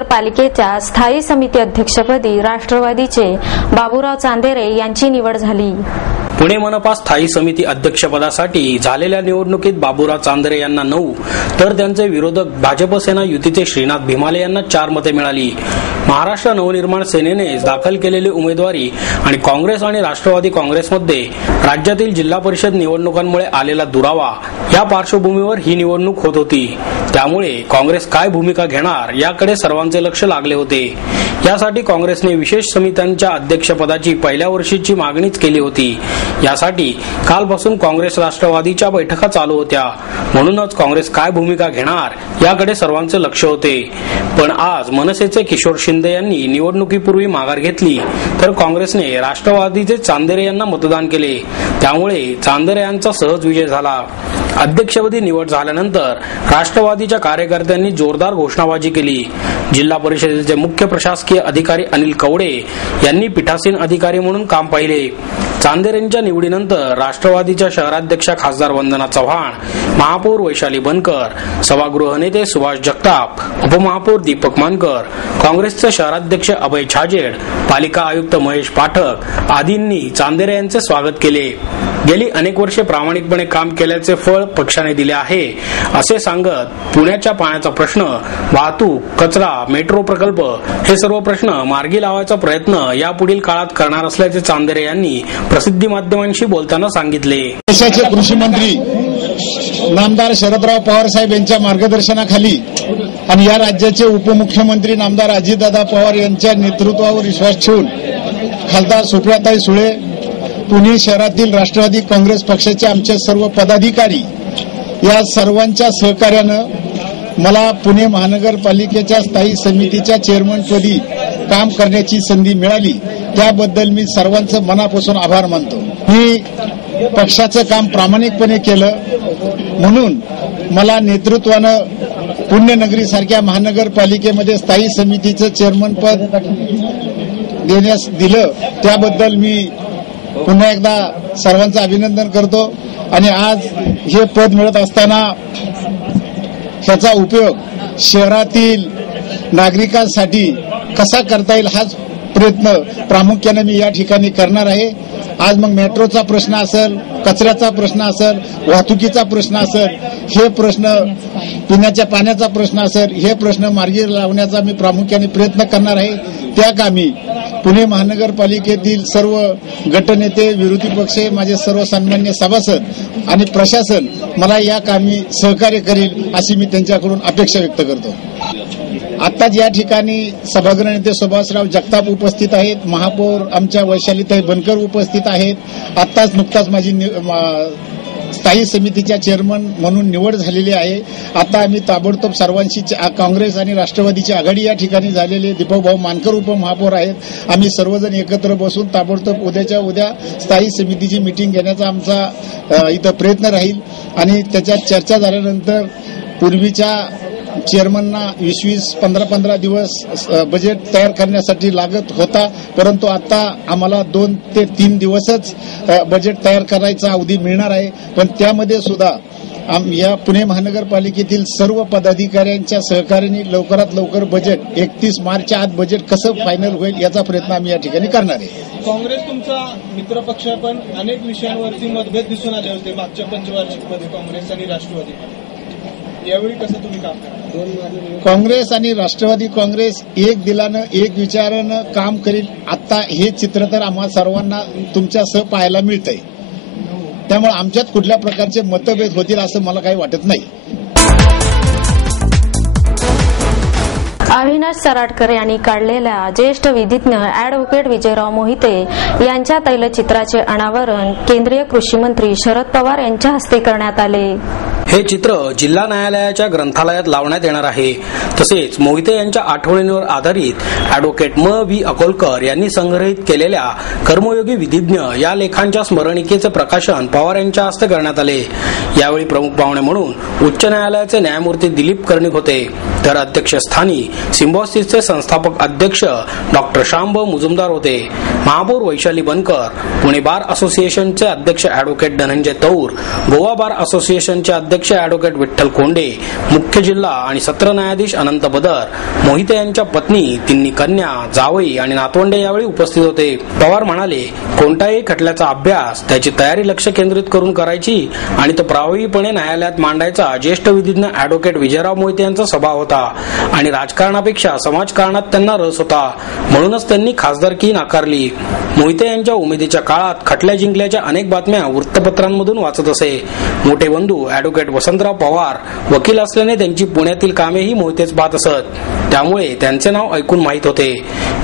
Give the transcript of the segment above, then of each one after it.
महानगरपालिकेच्या स्थायी समिती अध्यक्षपदी राष्ट्रवादीचे बाबूराव चांदेरे यांची निवड झाली। पुणे मनपा स्थायी समिती अध्यक्षपदासाठी झालेल्या निवडणुकीत बाबूराव चांदेरे यांना 9 तर त्यांचे विरोधक भाजप सेना युतीचे श्रीनाथ भिमाले यांना 4 मते मिळाली। महाराष्ट्र नवनिर्माण सेनेने दाखल केलेली उमेदवारी आणि काँग्रेस आणि राष्ट्रवादी काँग्रेसमध्ये राज्यातील जिल्हा परिषद निवडणुकांमुळे आलेला दुरावा या पार्श्वभूमीवर ही निवडणूक होत होती। त्यामुळे काँग्रेस काय भूमिका घेणार याकडे सर्वांचे लक्ष लागले होते। यासाठी काँग्रेसने विशेष समित्यांच्या अध्यक्षपदाची पहिल्या वर्षीची मागणीच केली होती। यासाठी कालपासून काँग्रेस राष्ट्रवादीच्या बैठका चालू होत्या, म्हणूनच काँग्रेस काय भूमिका घेणार याकडे सर्वांचे लक्ष होते। पण आज मनसेचे किशोर शिंदे यांनी निवडणुकीपूर्वी माघार घेतली, तर काँग्रेसने राष्ट्रवादीचे चांदेरे यांना मतदान केले। त्यामुळे चांदेरे यांचा सहज विजय झाला। अध्यक्षपदी निवड झाल्यानंतर राष्ट्रवादीच्या कार्यकर्त्यांनी जोरदार घोषणाबाजी केली। जिल्हा परिषदेचे मुख्य प्रशासकीय अधिकारी अनिल कवडे यांनी पीठासीन अधिकारी म्हणून काम पाहिले। चांदेरेंच्या निवडीनंतर राष्ट्रवादीच्या शहराध्यक्षा खासदार वंदना चव्हाण, महापौर वैशाली बनकर, सभागृह नेते सुभाष जगताप, उपमहापौर दीपक मानकर, काँग्रेसचे शहराध्यक्ष अभय छाजेड, पालिका आयुक्त महेश पाठक आदींनी चांदेरे यांचे स्वागत केले। गेली अनेक वर्षे प्रामाणिकपणे काम केल्याचे फळ पक्षाने दिले आहे असे सांगत पुण्याच्या पाण्याचा प्रश्न, वाहतूक, कचरा, मेट्रो प्रकल्प हे सर्व प्रश्न मार्गी लावायचा प्रयत्न यापुढील काळात करणार असल्याचे चांदेरे यांनी प्रसिद्धी माध्यमांशी बोलताना सांगितले। देशाचे कृषी मंत्री नामदार शरदराव पवार साहेब यांच्या मार्गदर्शनाखाली आणि या राज्याचे उपमुख्यमंत्री नामदार अजितदादा पवार यांच्या नेतृत्वावर विश्वास ठेवून खासदार सुप्रियाताई सुळे, पुणे शहरातील राष्ट्रवादी काँग्रेस पक्षाचे आमचे सर्व पदाधिकारी या सर्वांच्या सहकार्यानं मला पुणे महानगरपालिकेच्या स्थायी समितीच्या चेअरमनपदी काम करण्याची संधी मिळाली। त्याबद्दल मी सर्वांचं मनापासून आभार मानतो। मी पक्षाचं काम प्रामाणिकपणे केलं म्हणून मला नेतृत्वानं पुण्यनगरीसारख्या महानगरपालिकेमध्ये स्थायी समितीचं चेअरमनपद देण्यास दिलं। त्याबद्दल मी पुन्हा एकदा सर्वांचं अभिनंदन करतो आणि आज हे पद मिळत असताना त्याचा उपयोग शहरातील नागरिकांसाठी कसा करता येईल हाच प्रयत्न प्रामुख्याने मी या ठिकाणी करणार आहे। आज मग मेट्रोचा प्रश्न असेल, कचऱ्याचा प्रश्न असेल, वाहतुकीचा प्रश्न असेल, हे प्रश्न पिण्याच्या पाण्याचा प्रश्न असेल, हे प्रश्न मार्गी लावण्याचा मी प्रामुख्याने प्रयत्न करणार आहे। त्या कामी पुणे महानगरपालिकेतील सर्व गटनेते, विरोधी पक्ष, माझे सर्व सन्मान्य सभासद आणि प्रशासन मला या कामी सहकार्य करेल अशी मी त्यांच्याकडून अपेक्षा व्यक्त करतो। आताच या ठिकाणी सभागृह नेते सुभाषराव जगताप उपस्थित आहेत, महापौर आमच्या वैशालीताई बनकर उपस्थित आहेत। आताच नुकताच माझी स्थायी समितीच्या चेअरमन म्हणून निवड झालेली आहे। आता आम्ही ताबडतोब सर्वांशी काँग्रेस आणि राष्ट्रवादीची आघाडी या ठिकाणी झालेली, दीपक भाऊ मानकर उपमहापौर आहेत। आम्ही सर्वजण एकत्र बसून ताबडतोब उद्याच्या उद्या स्थायी समितीची मीटिंग घेण्याचा आमचा इथं प्रयत्न राहील आणि त्याच्यात चर्चा झाल्यानंतर पूर्वीच्या चेअरमनना 20-15 दिवस बजेट तयार करण्यासाठी लागत होता, परंतु आता आम्हाला 2 ते 3 दिवसच बजेट तयार करायचा अवधी मिळणार आहे। पण त्यामध्ये सुद्धा या पुणे महानगरपालिकेतील सर्व पदाधिकाऱ्यांच्या सहकार्याने लवकरात लवकर बजेट 31 मार्चच्या आत बजेट कसं फायनल होईल याचा प्रयत्न आम्ही या ठिकाणी करणार आहे। काँग्रेस तुमचा मित्रपक्ष पण अनेक विषयांवरती मतभेद दिसून आले होते मागच्या पंचवार्षिकमध्ये काँग्रेस आणि राष्ट्रवादी, यावेळी कसं तुम्ही काम करता? काँग्रेस आणि राष्ट्रवादी काँग्रेस एक दिलानं एक विचारानं काम करील आता हे चित्र तर आम्हा सर्वांना तुमच्यासह पाहायला मिळतंय। त्यामुळे आमच्यात कुठल्या प्रकारचे मतभेद होतील असं मला काही वाटत नाही। अविनाश सराडकर यांनी काढलेल्या ज्येष्ठ विधिज्ञ ॲडव्होकेट विजयराव मोहिते यांच्या तैलचित्राचे अनावरण केंद्रीय कृषी मंत्री शरद पवार यांच्या हस्ते करण्यात आले। हे चित्र जिल्हा न्यायालयाच्या ग्रंथालयात लावण्यात येणार आहे। तसेच मोहिते यांच्या आठवणींवर आधारित ॲडव्होकेट म व्ही अकोलकर यांनी संग्रहित केलेल्या कर्मयोगी विधिज्ञ या लेखांच्या स्मरणिकेचे प्रकाशन पवार यांच्या हस्ते करण्यात आले। यावेळी प्रमुख पाहुणे म्हणून उच्च न्यायालयाचे न्यायमूर्ती दिलीप कर्णिक होते, तर अध्यक्षस्थानी सिम्बॉसिसचे संस्थापक अध्यक्ष डॉक्टर शांब मुजुमदार होते. महापौर वैशाली बनकर, पुणे बार असोसिएशनचे अध्यक्ष ॲडव्होकेट धनंजय तौर, गोवा बार असोसिएशनचे अध्यक्ष ॲडव्होकेट विठ्ठल कोंडे, मुख्य जिल्हा आणि सत्र न्यायाधीश अनंत बदर, मोहिते यांच्या पत्नी, तिन्ही कन्या, जावई आणि नातवंडे यावेळी उपस्थित होते. पवार म्हणाले, कोणत्याही खटल्याचा अभ्यास, त्याची तयारी लक्ष केंद्रित करून करायची आणि तो प्रभावीपणे न्यायालयात मांडायचा ज्येष्ठ विधिज्ञ ॲडव्होकेट विजयराव मोहिते यांचा स्वभाव होता आणि राजकारणापेक्षा समाजकारणात त्यांना रस होता. म्हणूनच त्यांनी खासदारकी नाकारली. मोहिते यांच्या उमेदीच्या काळात खटल्या जिंकल्याच्या अनेक बातम्या वृत्तपत्रांमधून वाचत असे. मोठे बंधू ॲडव्होकेट वसंतराव पवार वकील असल्याने त्यांची पुण्यातील कामेही मोहितेच पाहत असत. त्यामुळे त्यांचे नाव ऐकून माहीत होते.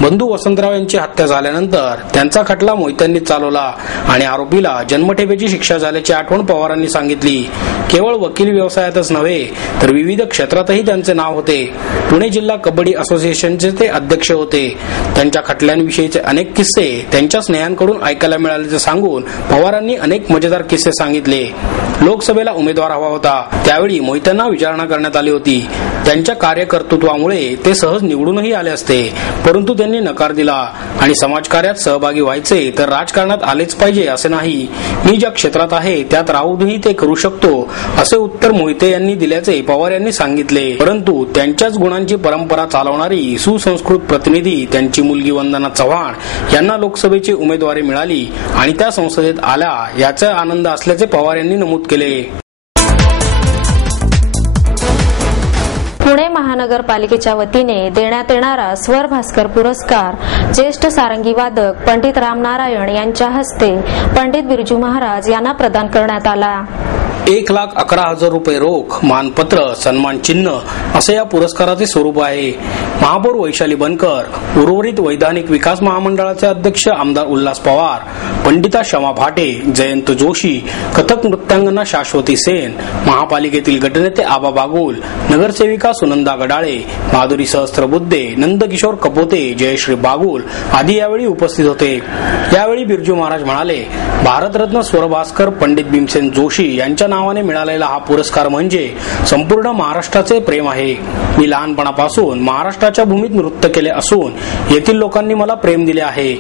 बंधू वसंतराव यांची हत्या झाल्यानंतर त्यांचा खटला मोहित्यांनी चालवला आणि आरोपीला जन्मठेपेची शिक्षा झाल्याची आठवण पवारांनी सांगितली. केवळ वकील व्यवसायातच नव्हे तर विविध क्षेत्रातही त्यांचे नाव होते. पुणे जिल्हा कबड्डी असोसिएशनचे ते अध्यक्ष होते. त्यांच्या खटल्यांविषयीचे अनेक किस्से त्यांच्या स्नेहांकडून ऐकायला मिळाल्याचे सांगून पवारांनी अनेक मजेदार किस्से सांगितले. लोकसभेला उमेदवार हवा होता. त्यावेळी मोहित्यांना विचारणा करण्यात आली होती. त्यांच्या कार्यकर्तृत्वामुळे ते सहज निवडूनही आले असते, परंतु त्यांनी नकार दिला आणि समाजकार्यात सहभागी व्हायचे तर राजकारणात आलेच पाहिजे असे नाही. मी ज्या क्षेत्रात आहे त्यात राहूनही ते करू शकतो असे उत्तर मोहिते यांनी दिल्याचे पवार यांनी सांगितले. परंतु त्यांच्याच गुणांची परंपरा चालवणारी सुसंस्कृत प्रतिनिधी त्यांची मुलगी वंदना चव्हाण यांना लोकसभेची उमेदवारी मिळाली आणि त्या संसदेत आल्या याचा आनंद असल्याचे पवार यांनी नमूद केले. पुणे महानगरपालिकेच्या वतीने देण्यात येणारा स्वर भास्कर पुरस्कार ज्येष्ठ सारंगी वादक पंडित रामनारायण यांच्या हस्ते पंडित बिरजू महाराज यांना प्रदान करण्यात आला. 1,11,000 रुपये रोख, मानपत्र, सन्मान चिन्ह असे या पुरस्काराचे स्वरूप आहे. महापौर वैशाली बनकर, उर्वरित वैधानिक विकास महामंडळाचे अध्यक्ष आमदार उल्हास पवार, पंडिता शमा भाटे, जयंत जोशी, कथक नृत्यांगना शाश्वती सेन, महापालिकेतील गटनेते आबा बागुल, नगरसेविका सुनंदा गडाळे, माधुरी सहस्त्रबुद्धे, नंदकिशोर कपोते, जयश्री बागुल आदी यावेळी उपस्थित होते. यावेळी बिरजू महाराज म्हणाले, भारतरत्न स्वरभास्कर पंडित भीमसेन जोशी यांच्या नावाने मिळालेला हा पुरस्कार म्हणजे संपूर्ण महाराष्ट्राचे प्रेम आहे. मी लहानपणापासून महाराष्ट्राच्या भूमीत नृत्य केले असून येथील लोकांनी मला प्रेम दिले आहे.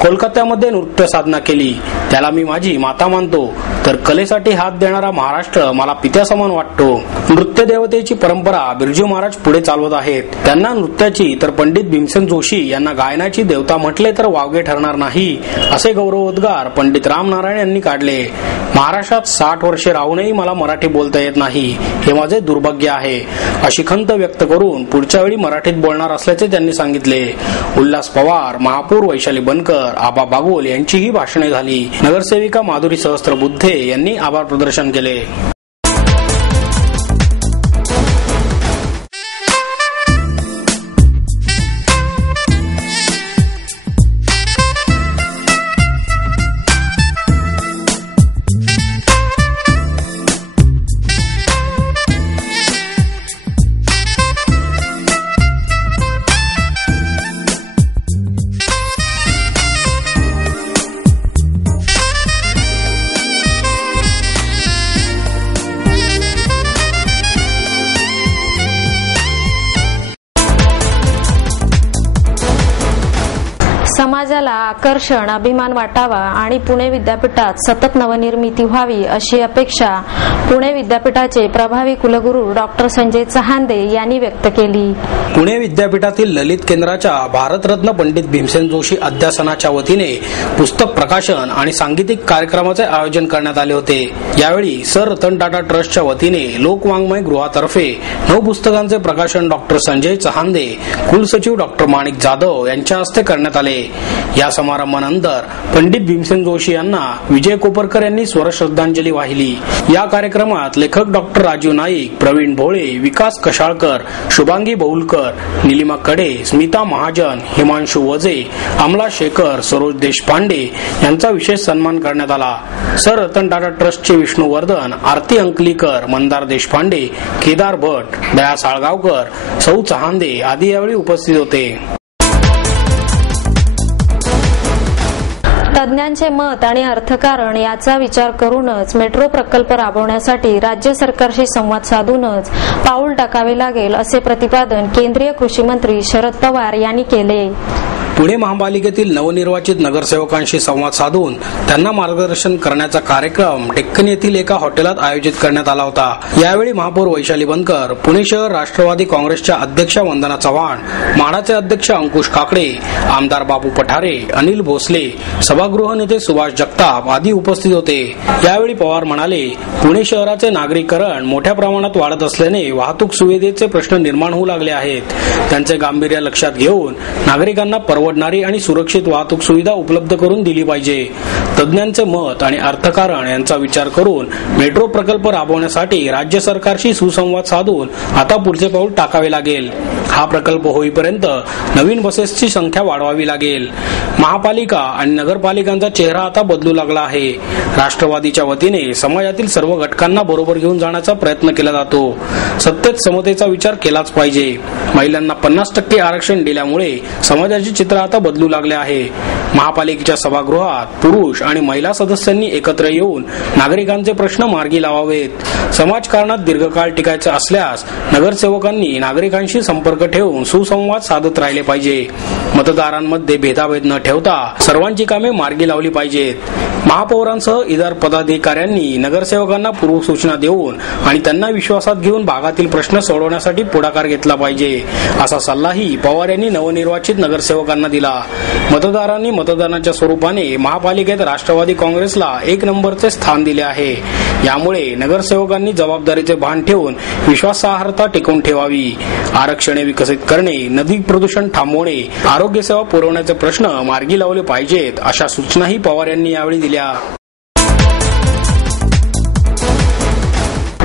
कोलकात्यामध्ये नृत्य साधना केली, त्याला मी माझी माता मानतो, तर कलेसाठी हात देणारा महाराष्ट्र मला पित्यासमान वाटतो. नृत्य देवतेची परंपरा बिरजू महाराज पुढे चालवत आहेत. त्यांना नृत्याची तर पंडित भीमसेन जोशी यांना गायनाची देवता म्हटले तर वावगे ठरणार नाही असे गौरवोद्गार पंडित रामनारायण यांनी काढले. महाराष्ट्रात 60 वर्षे राहूनही मला मराठी बोलता येत नाही, हे माझे दुर्भाग्य आहे अशी खंत व्यक्त करून पुढच्या वेळी मराठीत बोलणार असल्याचे त्यांनी सांगितले. उल्हास पवार, महापौर वैशाली बनकर, आबा बागुल यांचीही भाषणे झाली. नगरसेविका माधुरी सहस्त्रबुद्धे यांनी आभार प्रदर्शन केले. समाजाला आकर्षण, अभिमान वाटावा आणि पुणे विद्यापीठात सतत नवनिर्मिती व्हावी अशी अपेक्षा पुणे विद्यापीठाचे प्रभावी कुलगुरू डॉक्टर संजय चहांदे यांनी व्यक्त केली. पुणे विद्यापीठातील ललित केंद्राच्या भारतरत्न पंडित भीमसेन जोशी अध्यासनाच्या वतीने पुस्तक प्रकाशन आणि सांगीतिक कार्यक्रमाचे आयोजन करण्यात आले होते. यावेळी सर रतन टाटा ट्रस्टच्या वतीने लोकवाङ्मय गृहातर्फे 9 पुस्तकांचे प्रकाशन डॉक्टर संजय चहांदे, कुलसचिव डॉक्टर माणिक जाधव यांच्या हस्ते करण्यात आले. या समारंभानंतर पंडित भीमसेन जोशी यांना विजय कोपरकर यांनी स्वर श्रद्धांजली वाहिली. या कार्यक्रमात लेखक डॉक्टर राजीव नाईक, प्रवीण भोळे, विकास कशाळकर, शुभांगी बहुलकर, निलिमा कडे, स्मिता महाजन, हिमांशु वजे, अमला शेखर, सरोज देशपांडे यांचा विशेष सन्मान करण्यात आला. सर रतन टाटा ट्रस्टचे विष्णुवर्धन, आरती अंकलीकर, मंदार देशपांडे, केदार भट, दया साळगावकर, सौ चहांदे आदी यावेळी उपस्थित होते. तज्ज्ञांचे मत आणि अर्थकारण याचा विचार करूनच मेट्रो प्रकल्प राबवण्यासाठी राज्य सरकारशी संवाद साधूनच पाऊल टाकावे लागेल असे प्रतिपादन केंद्रीय कृषी मंत्री शरद पवार यांनी केले. पुणे महापालिकेतील नवनिर्वाचित नगरसेवकांशी संवाद साधून त्यांना मार्गदर्शन करण्याचा कार्यक्रम डेक्कन येथील एका हॉटेलात आयोजित करण्यात आला होता. यावेळी महापौर वैशाली बनकर, पुणे शहर राष्ट्रवादी काँग्रेसच्या अध्यक्षा वंदना चव्हाण, म्हाडाचे अध्यक्ष अंकुश काकडे, आमदार बाबू पठारे, अनिल भोसले, सभागृह नेते सुभाष जगताप आदी उपस्थित होते. यावेळी पवार म्हणाले, पुणे शहराचे नागरीकरण मोठ्या प्रमाणात वाढत असल्याने वाहतूक सुविधेचे प्रश्न निर्माण होऊ लागले आहेत. त्यांचे गांभीर्य लक्षात घेऊन नागरिकांना परवडणारी आणि सुरक्षित वाहतूक सुविधा उपलब्ध करून दिली पाहिजे. तज्ज्ञांचे मत आणि अर्थकारण यांचा विचार करून मेट्रो प्रकल्प राबवण्यासाठी राज्य सरकारशी सुसंवाद साधून आता पुढचे पाऊल टाकावे लागेल. हा प्रकल्प होईपर्यंत नवीन बसेसची संख्या वाढवावी लागेल. महापालिका आणि नगरपालिकांचा चेहरा आता बदलू लागला आहे. राष्ट्रवादीच्या वतीने समाजातील सर्व घटकांना बरोबर घेऊन जाण्याचा प्रयत्न केला जातो. सत्तेत समतेचा विचार केलाच पाहिजे. महिलांना 50% आरक्षण दिल्यामुळे समाजाचे चित्र आता बदलू लागले आहे. महापालिकेच्या सभागृहात पुरुष आणि महिला सदस्यांनी एकत्र येऊन नागरिकांचे प्रश्न मार्गी लावावेत. समाजकारणात दीर्घकाळ टिकायचे असल्यास नगरसेवकांनी नागरिकांशी संपर्क ठेवून सुसंवाद साधत राहिले पाहिजे. मतदारांमध्ये भेदाभेद न ठेवता सर्वांची कामे मार्गी लावली पाहिजेत. महापौरांसह इतर पदाधिकाऱ्यांनी नगरसेवकांना पूर्वसूचना देऊन आणि त्यांना विश्वासात घेऊन भागातील प्रश्न सोडवण्यासाठी पुढाकार घेतला पाहिजे, असा सल्लाही पवार यांनी नवनिर्वाचित नगरसेवकांना दिला. मतदारांनी मतदानाच्या स्वरूपाने महापालिकेत राष्ट्रवादी काँग्रेसला 1 नंबरचे स्थान दिले आहे. यामुळे नगरसेवकांनी जबाबदारीचे भान ठेवून विश्वासार्हता टिकवून ठेवावी. आरक्षणे विकसित करणे, नदी प्रदूषण थांबवणे, आरोग्य सेवा पुरवण्याचे प्रश्न मार्गी लावले पाहिजेत, अशा सूचनाही पवार यांनी यावेळी दिल्या.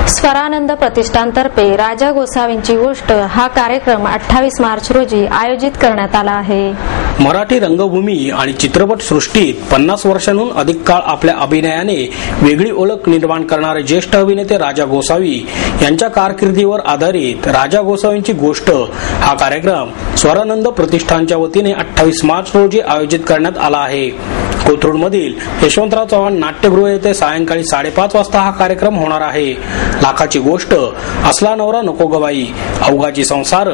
स्वरानंद प्रतिष्ठानतर्फे राजा गोसावींची गोष्ट हा कार्यक्रम 28 मार्च रोजी आयोजित करण्यात आला आहे. मराठी रंगभूमी आणि चित्रपट सृष्टीत 50 वर्षांहून अधिक काळ आपल्या अभिनयाने वेगळी ओळख निर्माण करणारे ज्येष्ठ अभिनेते राजा गोसावी यांच्या कारकिर्दीवर आधारित राजा गोसावींची गोष्ट हा कार्यक्रम स्वरानंद प्रतिष्ठानच्या वतीने 28 मार्च रोजी आयोजित करण्यात आला आहे. कोथरूडमधील यशवंतराव चव्हाण नाट्यगृह येथे सायंकाळी 5:30 वाजता हा कार्यक्रम होणार आहे. लाखाची गोष्ट, असला नवरा नको गबाई, अवघाची संसार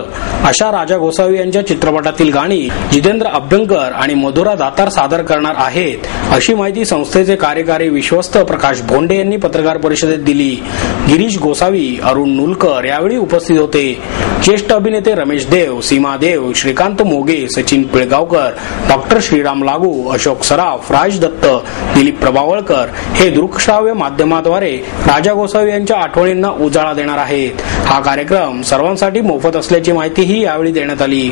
अशा राजा गोसावी यांच्या चित्रपटातील गाणी जितेंद्र अभ्यंकर आणि मधुरा दातार सादर करणार आहेत, अशी माहिती संस्थेचे कार्यकारी विश्वस्त प्रकाश भोंडे यांनी पत्रकार परिषदेत दिली. गिरीश गोसावी, अरुण नुलकर यावेळी उपस्थित होते. ज्येष्ठ अभिनेते रमेश देव, सीमा देव, श्रीकांत मोगे, सचिन पिळगावकर, डॉक्टर श्रीराम लागू, अशोक सराफ, राज दत्त, दिलीप प्रभावळकर हे दृकश्राव्य माध्यमाद्वारे राजा गोसावी यांच्या आठवणींना उजाळा देणार आहेत. हा कार्यक्रम सर्वांसाठी मोफत असल्याची माहितीही यावेळी देण्यात आली.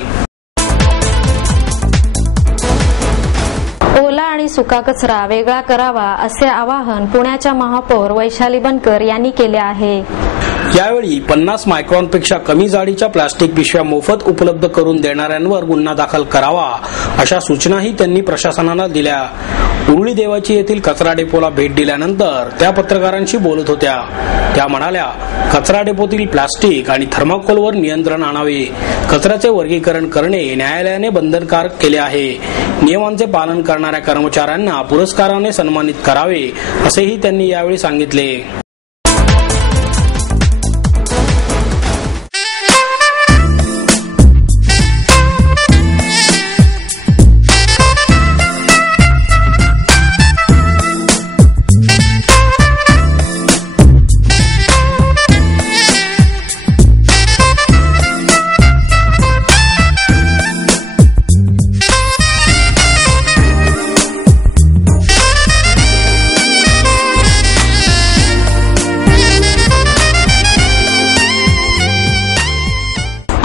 ओला आणि सुका कचरा वेगळा करावा असे आवाहन पुण्याच्या महापौर वैशाली बनकर यांनी केले आहे. यावेळी 50 मायक्रॉनपेक्षा कमी जाडीच्या प्लास्टिक पिशव्या मोफत उपलब्ध करून देणाऱ्यांवर गुन्हा दाखल करावा, अशा सूचनाही त्यांनी प्रशासनाला दिल्या. उरुळी देवाची येथील कचरा डेपोला भेट दिल्यानंतर त्या पत्रकारांशी बोलत होत्या. त्या म्हणाल्या, कचरा डेपोतील प्लास्टिक आणि थर्माकोलवर नियंत्रण आणावे. कचऱ्याचे वर्गीकरण करणे न्यायालयाने बंधनकारक केले आहे. नियमांचे पालन करणाऱ्या कर्मचाऱ्यांना पुरस्काराने सन्मानित करावे, असेही त्यांनी यावेळी सांगितले.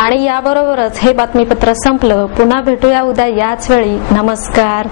आणि याबरोबरच हे बातमीपत्र संपलं. पुन्हा भेटूया उद्या याच वेळी. नमस्कार.